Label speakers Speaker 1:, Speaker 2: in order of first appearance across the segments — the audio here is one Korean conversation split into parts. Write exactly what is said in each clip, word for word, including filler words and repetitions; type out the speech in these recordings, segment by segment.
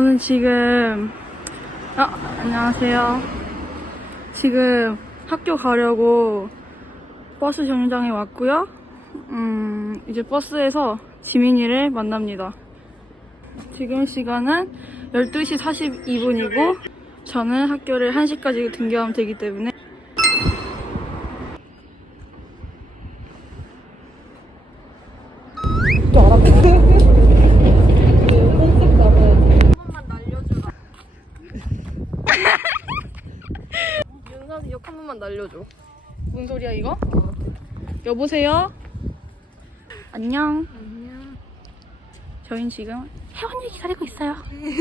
Speaker 1: 저는 지금 아, 안녕하세요. 지금 학교 가려고 버스 정류장에 왔고요. 음, 이제 버스에서 지민이를 만납니다. 지금 시간은 열두 시 사십이 분이고 저는 학교를 한 시까지 등교하면 되기 때문에 또 알아보네. 윤선이 욕 한 번만 날려줘. 뭔 소리야 이거? 어. 여보세요? 안녕. 안녕. 저희는 지금 혜원이 기다리고 있어요.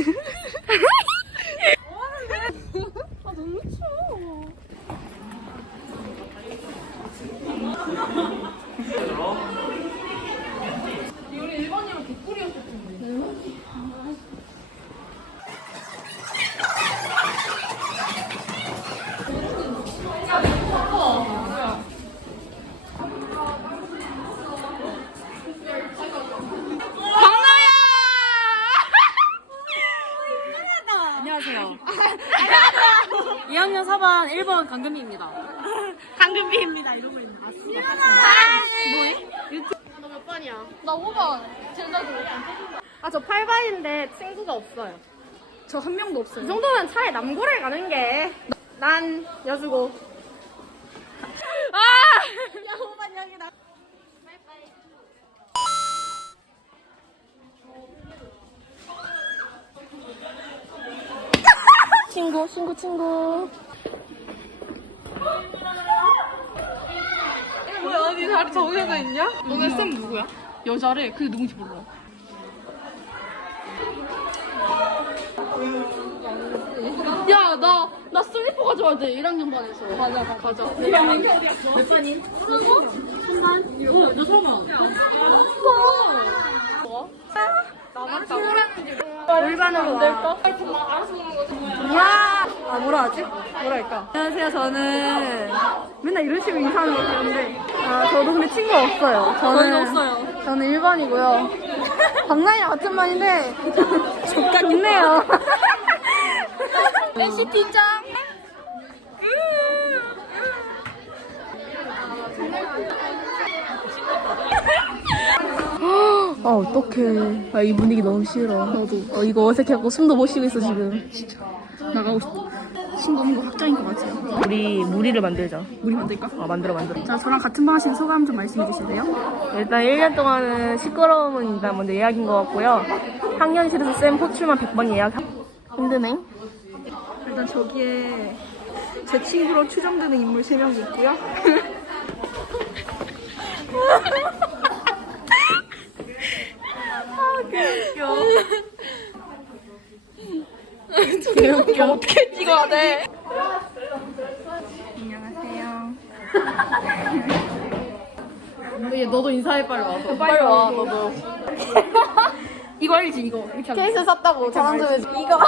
Speaker 1: 아 너무 추워. 우리 일반이랑 개꿀이었을 텐데.
Speaker 2: 안녕하세요. 이 학년 사 반 일 번 강금비입니다.
Speaker 3: 강금비입니다. 이러고 있는. 아,
Speaker 2: 뭐해?
Speaker 3: 너 몇 번이야?
Speaker 1: 나 오 번. 제일 잘 들어.
Speaker 3: 아, 저 팔 반인데 친구가 없어요.
Speaker 1: 저 한 명도
Speaker 3: 이
Speaker 1: 없어요.
Speaker 3: 정도면 차라리 남고를 가는 게. 난 여수고. 아! 야, 오 반 여기다. 친구, 친구, 친구.
Speaker 1: 뭐야, 언니 다리 정해져 있냐? 너네 쌤 누구야? 여자래. 그게 누군지 몰라. 야, 나, 나 슬리퍼 가져와야 돼. 일 학년 반에서. 가자, 가, 가자. 일 학년 어디야? 몇 반이? 삼 반? 어, 너 삼 반. 뭐? 나만 친구라는
Speaker 3: 일반으로
Speaker 1: 안 될까?
Speaker 3: 와! 아, 뭐라 하지? 뭐라 할까? 안녕하세요. 저는 맨날 이런 식으로 인사하는 거 같은데. 아, 저도 근데 친구가 없어요. 저는,
Speaker 1: 저희도 없어요.
Speaker 3: 저는 일 번이고요. 박나이랑 같은 반인데, 좋네요.
Speaker 1: 엔시티 짱!
Speaker 2: 아 어떡해. 아, 이 분위기 너무 싫어. 나도. 어, 이거 어색해갖고 숨도 못 쉬고 있어 지금. 진짜. 나가고 싶어.
Speaker 1: 친구 온거 확정인 것 같아요.
Speaker 2: 우리 무리를 만들자.
Speaker 1: 우리 만들까?
Speaker 2: 어 만들어 만들어.
Speaker 1: 자, 저랑 같은 반 하신 소감 좀 말씀해 주실래요?
Speaker 2: 일단 일 년 동안은 시끄러움은 일단 먼저 예약인 것 같고요. 학년실에서 쌤 호출만 백 번 예약. 힘드네.
Speaker 1: 일단 저기에 제 친구로 추정되는 인물 세 명이 있고요.
Speaker 2: 개웃겨.
Speaker 1: 어떻게 찍어야 돼? 안녕하세요.
Speaker 2: 얘 너도 인사해 빨리 와서.
Speaker 1: 빨리 와, 너도. 이거 알지, 이거. 이렇게 하는
Speaker 3: 케이스 샀다고 자랑 좀 해줘. 이거.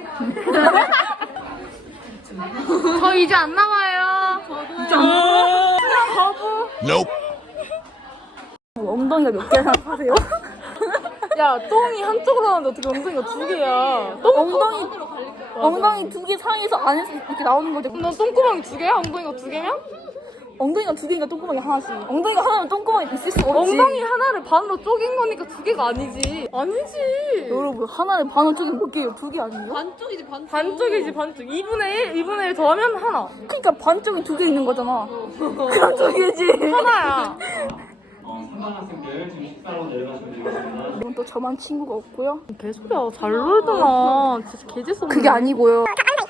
Speaker 1: 저 이제 안 나와요. 저도요. 바보.
Speaker 4: Nope.
Speaker 3: 엉덩이가 몇 개나 파세요?
Speaker 2: 야 똥이 한쪽으로 나오는데 어떻게 엉덩이가 두 개야? 똥
Speaker 3: 엉덩이, 엉덩이 두 개 상에서 안에서 이렇게 나오는 거죠.
Speaker 2: 너 똥구멍이 두 개야? 엉덩이가 두 개면?
Speaker 3: 엉덩이가 두 개니까 똥구멍이 하나씩. 엉덩이가 하나면 똥구멍이 있을 수 없지.
Speaker 2: 엉덩이 하나를 반으로 쪼갠 거니까 두 개가 아니지. 아니지.
Speaker 3: 여러분, 하나를 반을 쪼개면 몇 개예요? 두 개 아니에요?
Speaker 2: 반쪽이지 반쪽. 반쪽이지 반쪽. 이분의 일, 이분의 일 더하면 하나.
Speaker 3: 그러니까 반쪽이 두 개 있는 거잖아. 그럼 두 개지.
Speaker 2: 하나야.
Speaker 5: 어, 삼 반 학생들 지금 식사로 내려가시면 되겠습니다.
Speaker 3: 이건 또 저만 친구가 없고요.
Speaker 2: 개소리야. 잘 놀더라. 진짜 개재밌어.
Speaker 3: 그게 아니고요.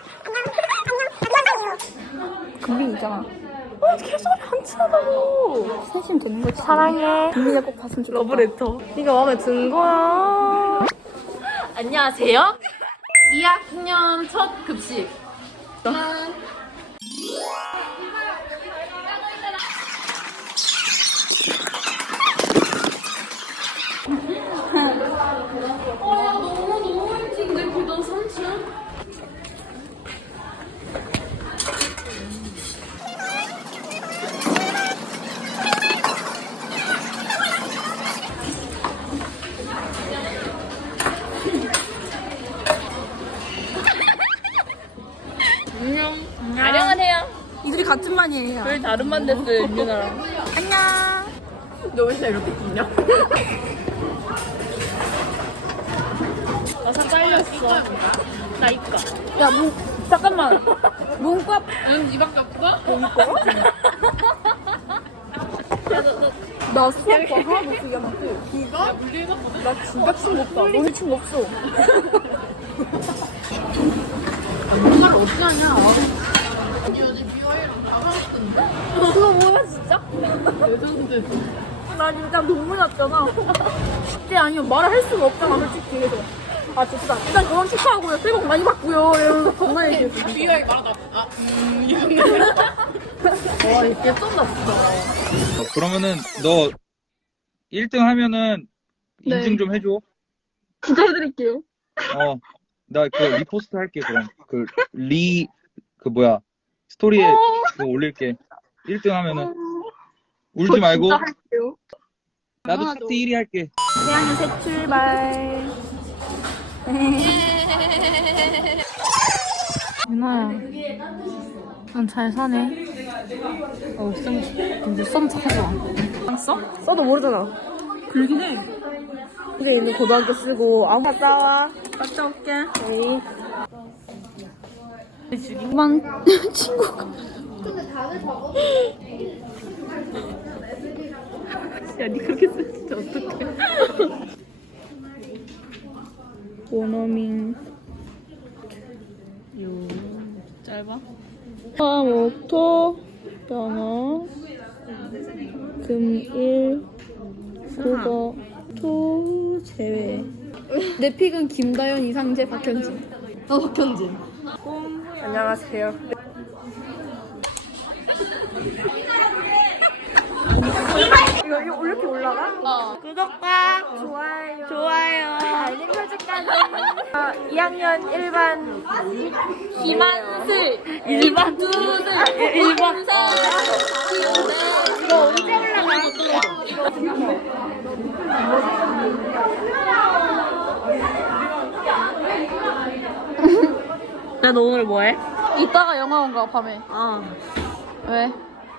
Speaker 3: 금빈 있잖아.
Speaker 2: 어, 개소리 안 친하다고.
Speaker 3: 셋이면 되는 거지.
Speaker 2: 사랑해.
Speaker 3: 금빈이가 꼭 봤으면 좋겠다.
Speaker 2: 러브레터. 네가 마음에 든 거야. 안녕하세요. 이 학년 첫 급식.
Speaker 3: 아니에요.
Speaker 2: 왜 다른 만 됐어요, 윤아랑.
Speaker 3: 안녕.
Speaker 2: 너 맨날 이렇게 듣냐? 나 살 잘렸어. 나 이까.
Speaker 3: 야, 문, 잠깐만. 문과
Speaker 2: 응, 니밖에 없어?
Speaker 3: 나 수학과 하나도 기가 막혀.
Speaker 2: 야, 물리해놨거든?
Speaker 3: 나 진짜 춤 못 봐. 오늘 춤 없어.
Speaker 2: 뭔가를 어떻게 하냐?
Speaker 3: 그거 뭐야, 진짜?
Speaker 2: 레전드.
Speaker 3: 나 진짜 눈물 났잖아. 그때 아니면 말을 할 수가 없잖아, 솔직히. 그래서. 아, 진짜. 일단 결혼 축하하고요. 새해 복 많이 받고요. 이러면서 겁나 얘기했어.
Speaker 2: 비하이 말하다. 아, 음, 이런 와, 이게 쩐다, 진짜.
Speaker 4: 어, 그러면은 너 일 등 하면은 인증 좀 해줘.
Speaker 3: 진짜 해드릴게요.
Speaker 4: 어, 나 그 리포스트 할게 그럼. 그 리 그 뭐야 스토리에 그거 올릴게. 일 등 하면은 울지 말고.
Speaker 3: 진짜 할게요.
Speaker 4: 나도 차트 일 위 할게.
Speaker 3: 태양의 새 출발.
Speaker 1: 윤아야, 넌 잘 사네. 어, 썸, 근데 썸 착하지 마.
Speaker 3: 써? 써도 모르잖아.
Speaker 1: 글긴 해.
Speaker 3: 집에 있는 고등학교 쓰고 아무 갔다 와. 갔다 올게. 에이.
Speaker 1: 그만, 친구가.
Speaker 2: 야, 니 그렇게 쓰면 진짜 어떡해.
Speaker 3: 원어민.
Speaker 2: 요, 짧아?
Speaker 3: 화목토 변호 금일 국어 토 제외. 내 픽은 김다현, 이상재, 박현진.
Speaker 1: 나 박현진.
Speaker 3: 안녕하세요. 이거 이거 이렇게 올라가?
Speaker 1: 어.
Speaker 3: 구독과 좋아요, 좋아요, 알림 설정까지. 아, 이 학년 일 반
Speaker 1: 김한슬. 일반 두슬. 일반 세.
Speaker 3: 이거 언제 올라가?
Speaker 2: 야, 너 오늘 뭐 해?
Speaker 1: 이따가 영화관 가, 밤에.
Speaker 2: 아,
Speaker 1: 왜?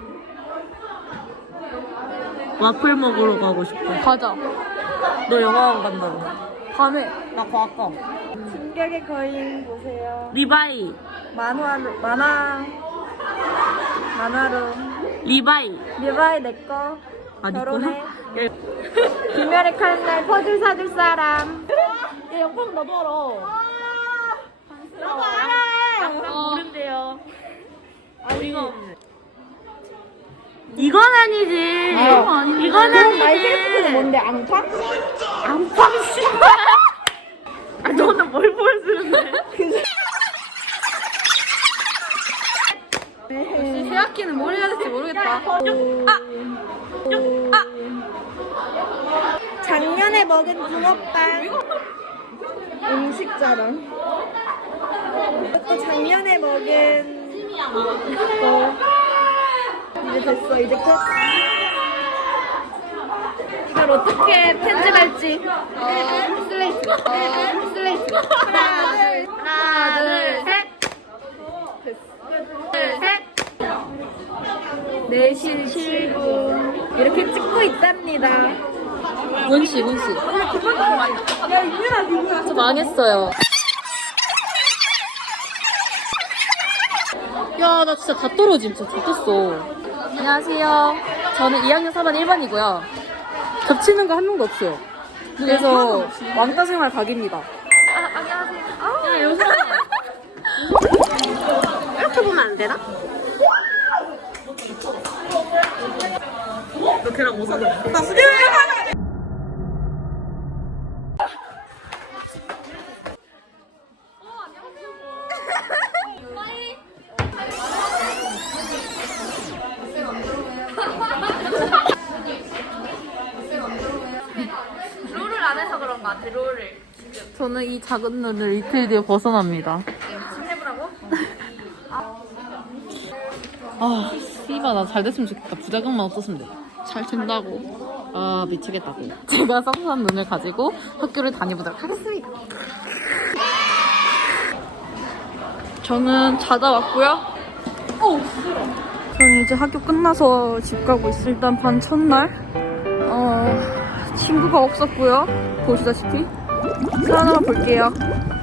Speaker 2: 와플 먹으러 가고 싶어.
Speaker 1: 가자.
Speaker 2: 너 영화관 간다고.
Speaker 1: 밤에.
Speaker 2: 나 과학과.
Speaker 3: 충격의 거인 보세요.
Speaker 2: 리바이.
Speaker 3: 만화로 만화 만화로
Speaker 2: 리바이.
Speaker 3: 리바이 내꺼
Speaker 2: 아, 네
Speaker 3: 결혼해.
Speaker 2: 거야? 야,
Speaker 3: 김멸의 칼날 퍼즐 사줄 사람.
Speaker 2: 야, 영광 나도 알아.
Speaker 3: 나도 알아.
Speaker 2: 모른대요. 우리가 없네. 이건 아니지.
Speaker 3: 아,
Speaker 2: 이건
Speaker 3: 그럼 나의
Speaker 2: 아니지.
Speaker 3: 캐릭터는 뭔데? 앙팡?
Speaker 2: 안팡 씨. 아, 너는 뭘 보여주는데?
Speaker 1: 역시 새학기는 뭘 해야 될지 모르겠다.
Speaker 3: 작년에 먹은 붕어빵 음식 자랑. 또 작년에 먹은 거. 이제 됐어. 이제 끝. 이걸 어떻게 편집할지. 슬레이트. 슬레이트. 하나, 둘, 하나, 둘, 셋. 둘, 셋. 내실 실분. 이렇게 찍고 있답니다.
Speaker 1: 문씨, 문씨.
Speaker 3: 야, 유민아, 누구야?
Speaker 1: 저 망했어요. 야, 나 진짜 다 떨어짐. 진짜 좋겠어. 안녕하세요. 저는 이 학년 삼 반 일 반이고요. 겹치는 거 한 명도 없어요. 그래서 왕따 생활 각입니다.
Speaker 2: 야, 여기서. 이렇게 보면 안 되나? 너 걔랑 뭐 사겨? 나 수경!
Speaker 1: 롤을 안 해서 그런 것 같아, 롤을. 저는 이 작은 눈을 이틀 뒤에 벗어납니다.
Speaker 3: 해보라고?
Speaker 1: 아, 씨발, 나 잘 됐으면 좋겠다. 부작용만 없었으면 돼. 잘 된다고. 아, 미치겠다고. 제가 섭섭한 눈을 가지고 학교를 다녀보도록 하겠습니다. 저는 자다 왔고요. 오!
Speaker 3: 저는 이제 학교 끝나서 집 가고 있어요. 일단 반 첫날 어 친구가 없었고요. 보시다시피 사연 한번 볼게요.